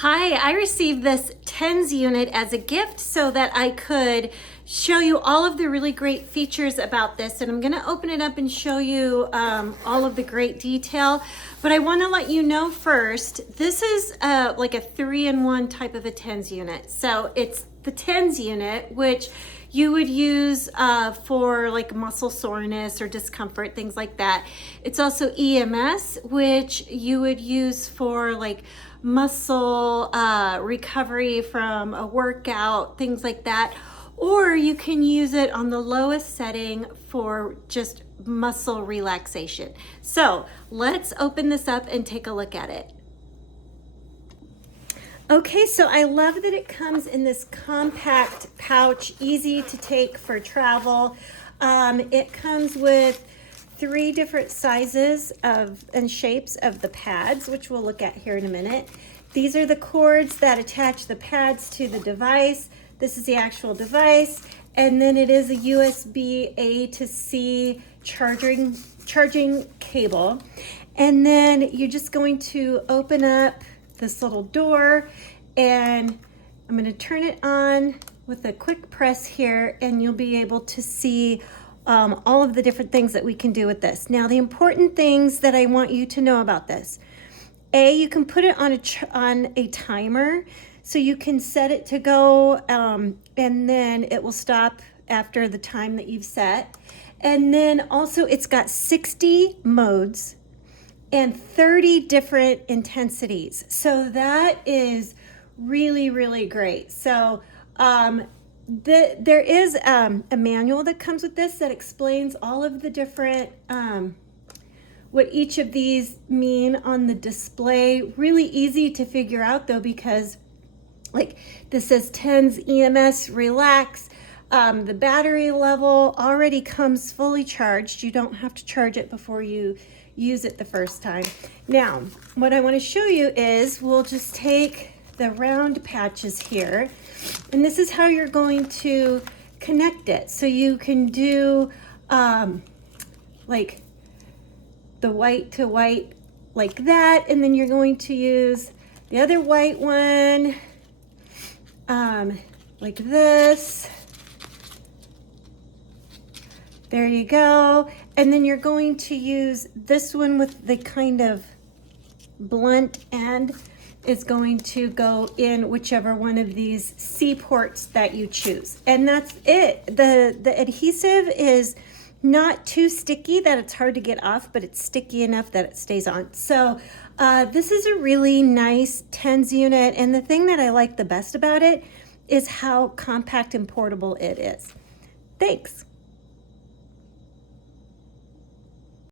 Hi, I received this TENS unit as a gift so that I could show you all of the really great features about this, and I'm going to open it up and show you all of the great detail. But I want to let you know first, this is like a 3-in-1 type of a TENS unit. So it's the TENS unit, which you would use for like muscle soreness or discomfort, things like that. It's also EMS, which you would use for like muscle recovery from a workout, things like that. Or you can use it on the lowest setting for just muscle relaxation. So let's open this up and take a look at it. Okay, so I love that it comes in this compact pouch, easy to take for travel. It comes with 3 different sizes and shapes of the pads, which we'll look at here in a minute. These are the cords that attach the pads to the device. This is the actual device, and then it is a USB A to C charging cable. And then you're just going to open up this little door, and I'm going to turn it on with a quick press here, and you'll be able to see all of the different things that we can do with this. Now, the important things that I want you to know about this: you can put it on a timer, so you can set it to go, and then it will stop after the time that you've set. And then also it's got 60 modes and 30 different intensities. So that is really, really great. So there is a manual that comes with this that explains all of the different, what each of these mean on the display. Really easy to figure out though, because like this says TENS EMS Relax. The battery level already comes fully charged. You don't have to charge it before you use it the first time. Now, what I want to show you is we'll just take the round patches here, and this is how you're going to connect it. So you can do like the white to white like that, and then you're going to use the other white one like this. There you go. And then you're going to use this one with the kind of blunt end is going to go in whichever one of these C ports that you choose. And that's it. The adhesive is not too sticky that it's hard to get off, but it's sticky enough that it stays on. So this is a really nice TENS unit. And the thing that I like the best about it is how compact and portable it is. Thanks.